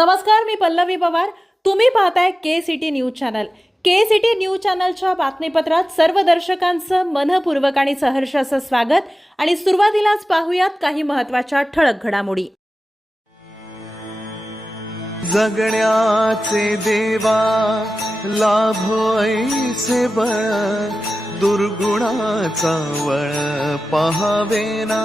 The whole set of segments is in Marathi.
नमस्कार मी पल्लवी पवार. तुम्ही पाहताय K City news channel K City news चॅनलच्या बातमीपत्रात सर्व दर्शकांचं मनपूर्वक आणि सहर्ष असं स्वागत. आणि सुरुवातीलाच पाहूयात काही महत्त्वाच्या ठळक घडामोडी. जगण्याचे देवा लाभो बळ दुर्गुणाचा वळ पहावेना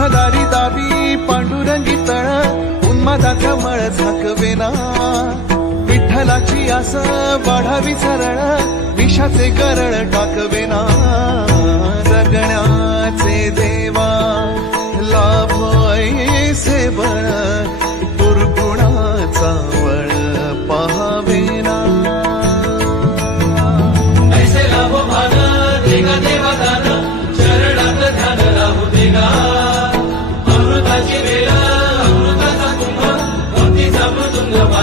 तुझ्या दारी दाबी पांडुरंगी तळ उन्मादाचा मळ झाकवेना विठ्ठलाची आस वाढावी सरळ विषाचे करळ टाकवेना जगण्याचे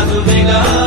Alvida.